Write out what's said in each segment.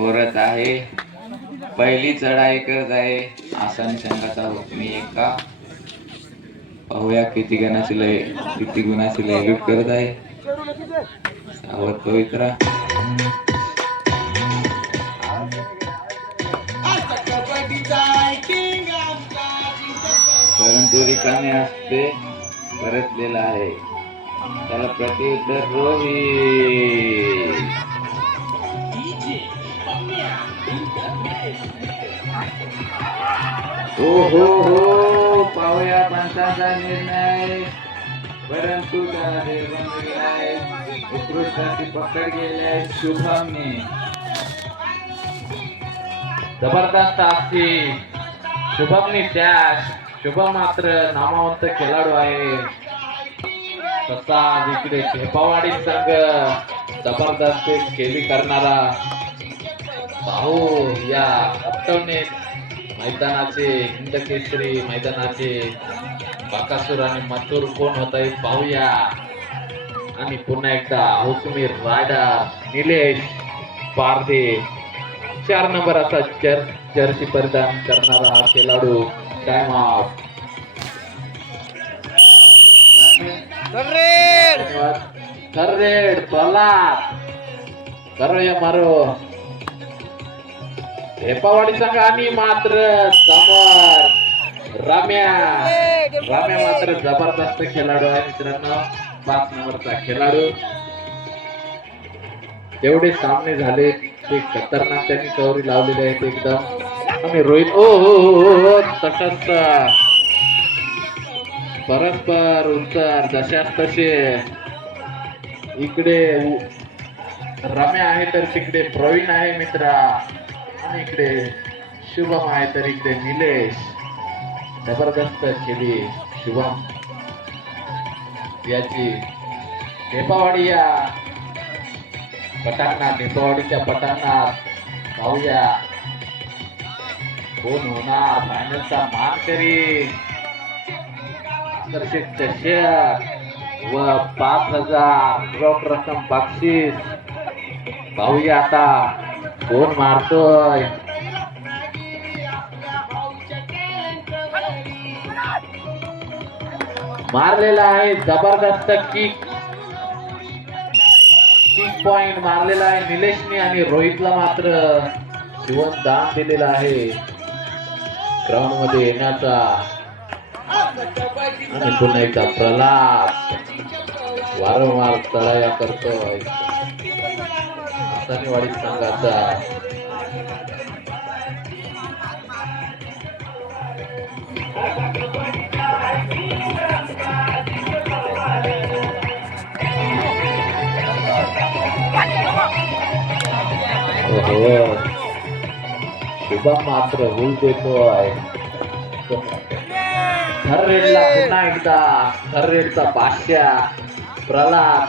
कोरत आहे. पहिली चढाई करत आहे. आसानी संघाचा हुकमी एका. पाहूया किती गुणाची लयलूट करत आहे. सावध पवित्रा. परंतु रिकामे असते परतलेला आहे. त्याला प्रत्युत्तर रोहित. हो हो हो, पाहूया पंचांचा निर्णय. परंतु त्याला निर्बंध केलाय. उत्कृष्टाची पकड गेली आहे शुभमने. जबरदस्त असती शुभमने त्याग. शुभम मात्र नामवंत खेळाडू आहे. तसा इकडे ढेपावाडी संघ जबरदस्त खेळी करणारा भाऊ या अत्तवणे मैदानाचे हिंदकेसरी मैदानाचे बाकासूर आणि मथुर कोण होत आहे पाहूया. आणि पुन्हा एकदा हुकमी रायडर निलेश पारदे 4 नंबराचा जर्सी परिधान करणारा हा खेळाडू. Time out. रेड प्रल्हाद करूया मारो. हेपावाडी संघ आणि मात्र समोर राम्या मात्र जबरदस्त खेळाडू आहे मित्रांनो. 5 नंबरचा खेळाडू. जेवढे सामने झाले ते खतरनाक त्यांनी कवरी लावलेले आहेत एकदम. आणि रोहित ओ तटस्थ परस्पर उत्तर जशास तसे. इकडे रम्या आहे तर तिकडे प्रवीण आहे मित्रा. आणि इकडे शुभम आहे तर इकडे निलेश. जबरदस्त खेळी शुभम याची. ढेपावाडी या पटांगणात, ढेपावाडीच्या पटांगणात पाहूया कोण होणार फायनलचा मानकरी. आकर्षक चषक व 5,000 रोख रक्कम बक्षीस. पाहूया आता कोण मारतोय. मारलेला आहे जबरदस्त किक पॉइंट मारलेला आहे निलेशने. आणि रोहितला मात्र जीवन दान दिलेला आहे ग्राउंड मध्ये येण्याचा. आणि पुन्हा एकदा प्रल्हाद वारंवार तळाया करतोय आसानीवाडी संघाचा. शुभम मात्र हुल देतोय. थर्रेडला पुन्हा एकदा थर्रेडचा बादशाह प्रल्हाद.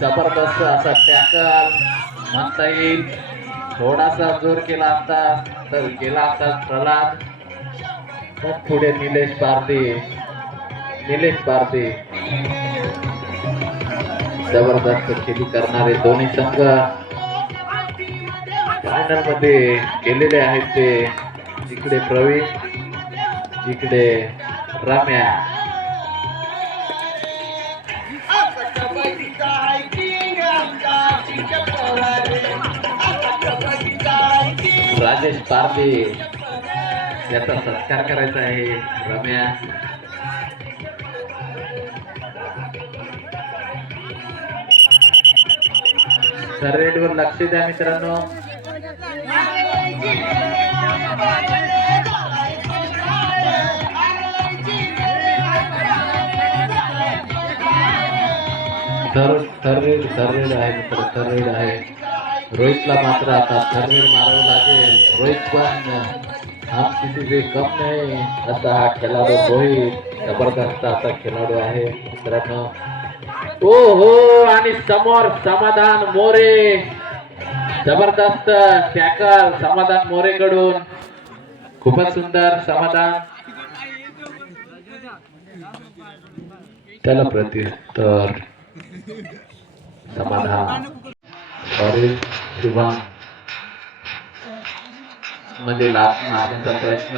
जबरदस्त असा टॅकल म्हणता येईल. थोडासा जोर केला असता तर गेला असता प्रल्हाद. मग पुढे निलेश पारदे. जबरदस्त खेळी करणारे दोन्ही संघ फायनल मध्ये गेलेले आहेत ते. इकडे प्रवीण, इकडे रम्या. राजेश पारदे याचा सत्कार करायचा आहे रम्या. रेड वर लक्ष द्या मित्रांनो. थर्रेड आहे मित्र, थर्रेड आहे. रोहितला मात्र आता थर्रेड मारावे लागेल. रोहित पण हम किसी से कम नाही असा हा खेळाडू रोहित. जबरदस्त असा खेळाडू आहे मित्रांनो. आणि समोर समाधान मोरे. जबरदस्त टॅकल समाधान मोरे कडून. खूपच सुंदर समाधान. त्याला प्रत्युत्तर समाधान सॉरी शुभम मध्ये लास्ट मारण्याचा प्रयत्न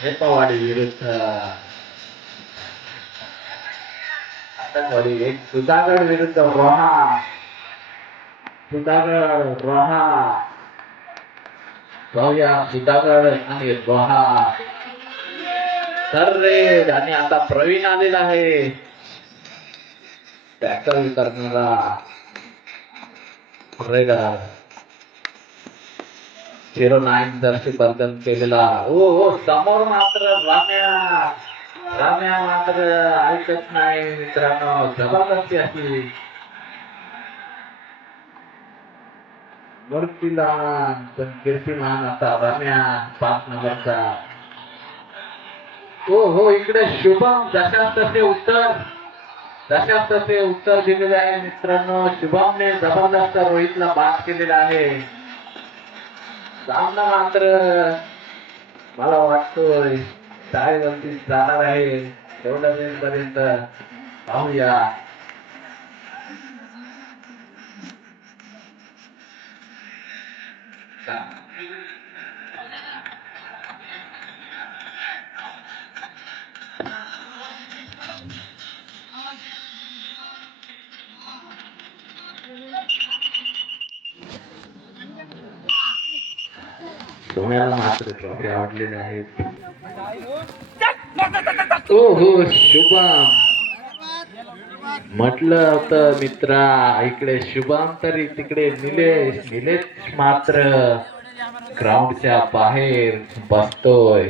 हे पवाडी विरुद्ध आतंकवाडी एक सुधागड विरुद्ध रोहा सुधागड रोहा पाहूया सुधागड आणि रोहा तर रे आणि आता प्रवीण आलेला आहे टॅकल करणारा रेडर 09 जर्सी बदल केलेला ओ समोर मात्र राम्या मात्र ऐकत नाही मित्रांनो जबरदस्ती अशी मूर्तीमान पण कीर्तिमान आता राम्या 5 नंबरचा हो इकडे शुभम जशास तसे उत्तर दिलेले आहे मित्रांनो शुभमने जबरदस्त रोहितला बाद केलेला आहे सामना मात्र मला वाटतोय टाळीवरती जाणार आहे तेवढ्या वेळपर्यंत पाहूया सोन्याला मात्र ट्रॉफी आवडलेले आहेत हो शुभम म्हटलं होतं मित्रा इकडे शुभम तरी तिकडे निलेश मात्र ग्राउंडच्या बाहेर बसतोय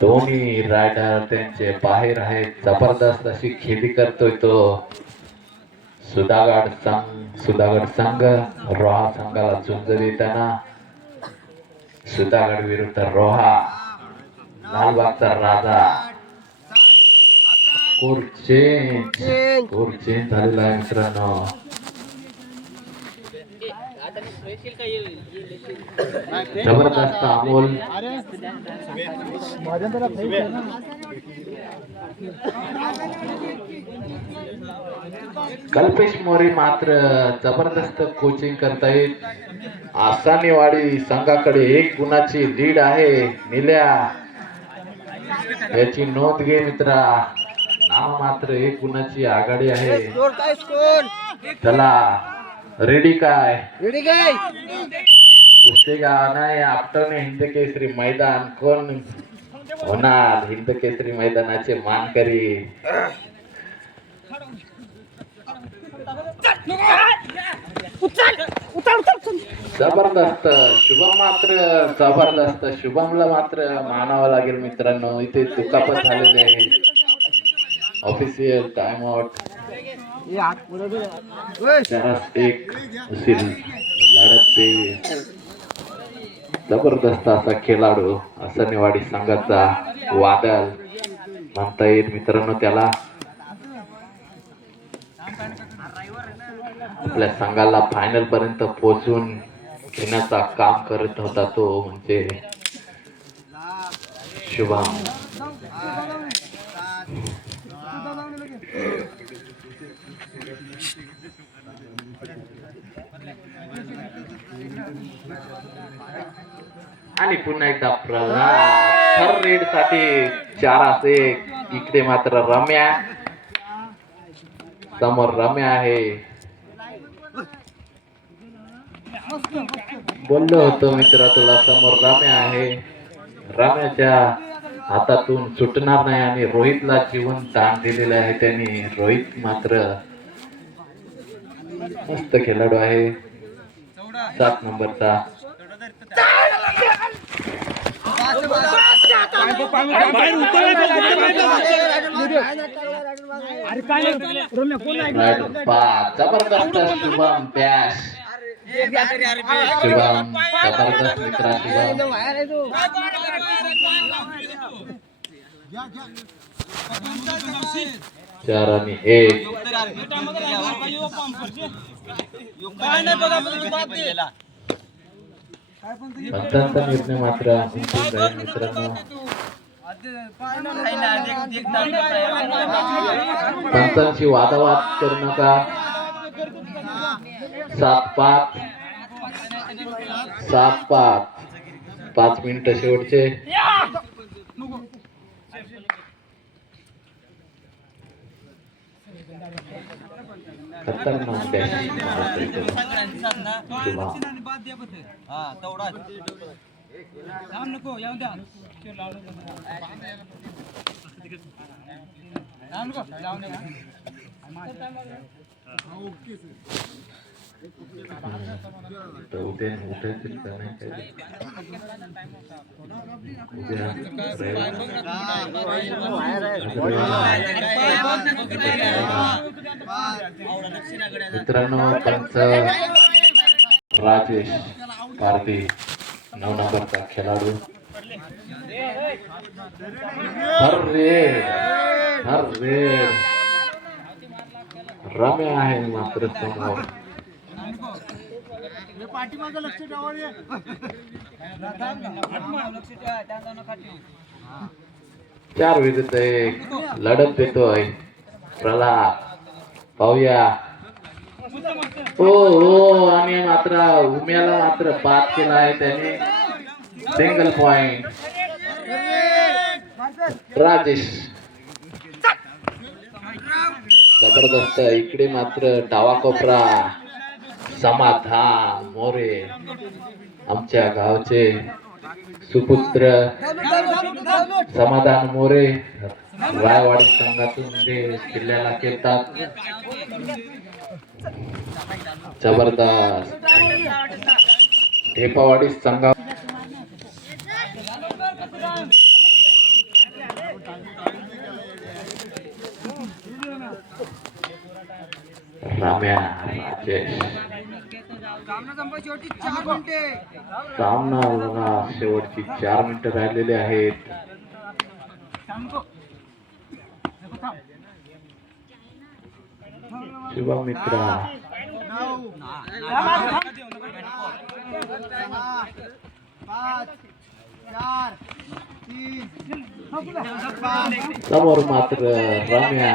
दोन्ही रायडर त्यांचे बाहेर आहेत जबरदस्त अशी खेळी करतोय तो सुधागड संघ रोहा संघाला झुंज देताना सुधागड विरुद्ध रोहा लालबागचा राजा स्कोर चेंज झालेला आहे मित्रांनो जबरदस्त अमोल कल्पेश मोरे मात्र जबरदस्त कोचिंग करतायत आसानीवाडी संघाकडे 1 गुणाची लीड आहे निल्या याची नोंद घे मित्रा नाव मात्र 1 गुणाची आघाडी आहे चला रेडी काय पुसेगाव नाही आपटणे हिंद केसरी मैदान कोण होणार हिंद केसरी मैदानाचे मानकरी जबरदस्त शुभम मात्र जबरदस्त शुभमला मात्र मानावं लागेल मित्रांनो इथे दुखापत झालेली आहे ऑफिशियल टाइम आउट एक लढत ते जबरदस्त असा खेळाडू आसानीवाडी संघाचा वादळ म्हणता येईल मित्रांनो त्याला आपल्या संघाला फायनल पर्यंत पोहोचून घेण्याचा काम करत होता तो म्हणजे शुभम आणि पुन्हा एकदा थर रेड साठी 4-1 इकडे मात्र रम्या समोर रम्या आहे बोललो होतो मित्रा तुला समोर रम्या आहे रम्याच्या हातातून सुटणार नाही आणि रोहितला जीवन दान दिलेलं आहे त्यांनी रोहित मात्र मस्त खेळाडू आहे 7 नंबरचा जबरदस्त शुभम पॅश शुभम जबरदस्त मित्रा शुभम 4 आणि 1 मतदानचा निर्णय मात्र मित्रांनो पंचांशी वादावाद करू नका. 7-5 7-5 5 मिनिटं शेवटचे. खतरनाक डॅश. उठायचं का नाही काय? मित्रांनो, पंच राजेश पारधी 9 नंबरचा खेळाडू. रम्या आहे मात्र समोर. चार विरुद्ध एक लढत देतोय प्रल्हाद. पाहूया. हो आणि मात्र उम्याला मात्र बाद केला आहे त्याने. Single point Rajesh. जबरदस्त. इकडे मात्र डावा कोपरा समाधान मोरे, आमच्या गावचे सुपुत्र समाधान मोरे रायवाडी संघातून ते किल्ल्याला खेळतात. जबरदस्त. ढेपावाडी संघा राम्या राजेश. सामना शेवटची 4 मिनिटं राहिलेले आहेत. शुभम मित्रा. समोर मात्र रम्या.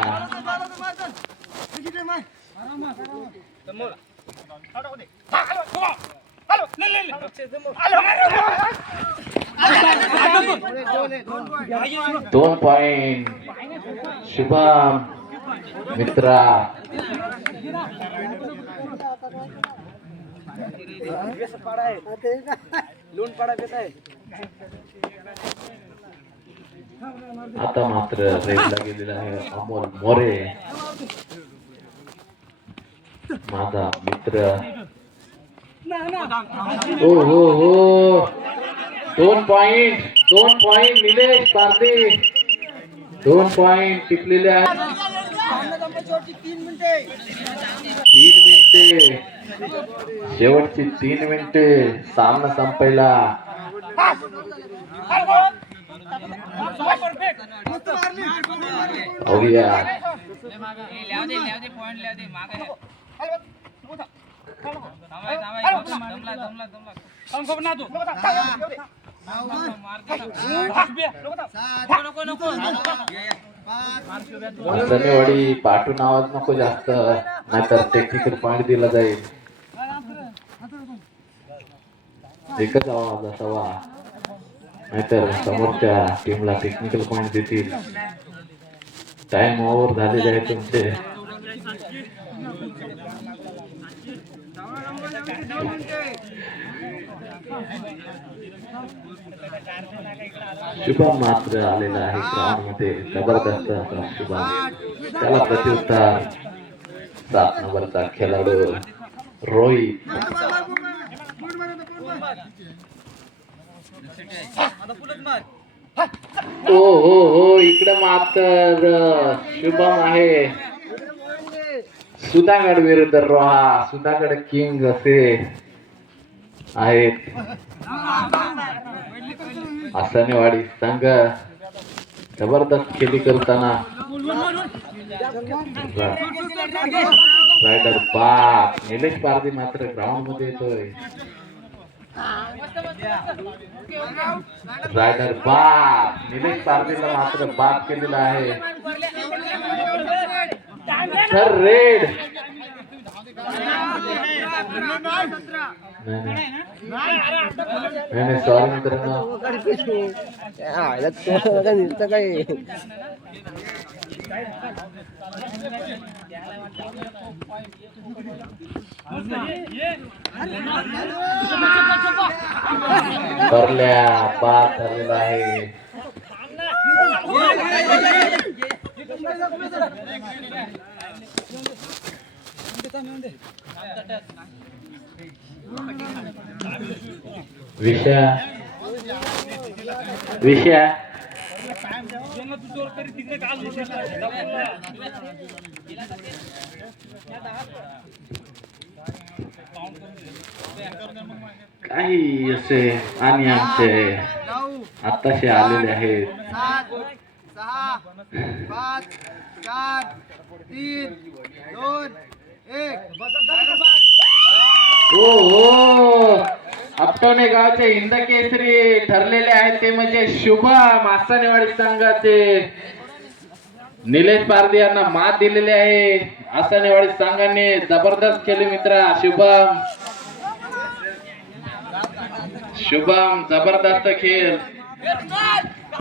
दोन पॉइंट शुभम मित्रा. आता मात्र रेडला गेलेला आहे अमोल मोरे, माझा मित्र. हो हो हो. 2 पॉइंट निलेश पारधी. 2 पॉइंट टिकलेले आहेत. 3 मिनिटे शेवटची 3 मिनिटे सामना संपायला. धन्यवादी. पाठवून आवाज नको जास्त, नाहीतर टेक्निकल पॉइंट दिला जाईल. एकच आवाज असावा, नाहीतर समोरच्या टीमला टेक्निकल पॉइंट देतील. टाइम ओव्हर झालेले आहे तुमचे. शुभम मात्र आलेला आहे ग्राउंड मध्ये. जबरदस्त असा शुभम. त्याला प्रत्युत्तर 7 नंबरचा खेळाडू रोहित. हो हो हो. इकडे मात्र शुभम आहे. सुधागड विरुद्ध रोहा. सुधागड किंग असे आहेत. आसानेवाडी संघ जबरदस्त खेळी करताना. रायडर बाग. निलेश पारधी मात्र ग्राउंड मध्ये येतोय. रायडर बाद, निलेश पारदीला मात्र बाद केलेला आहे. तर रेड नाही सॉरी मित्रांनो, काय भरल्या बाद झालेला आहे. विषय काही असे आणि आमचे आताशे आलेले आहेत. 7, 6, 5, 4, 3, 2, 1. हो आपटवणे गावचे हिंद केसरी ठरलेले आहेत ते म्हणजे शुभम आसानेवाडी संघाचे. निलेश पारदी यांना मात दिलेली आहे. आसानेवाडी संघाने जबरदस्त केले मित्रा. शुभम जबरदस्त खेळ.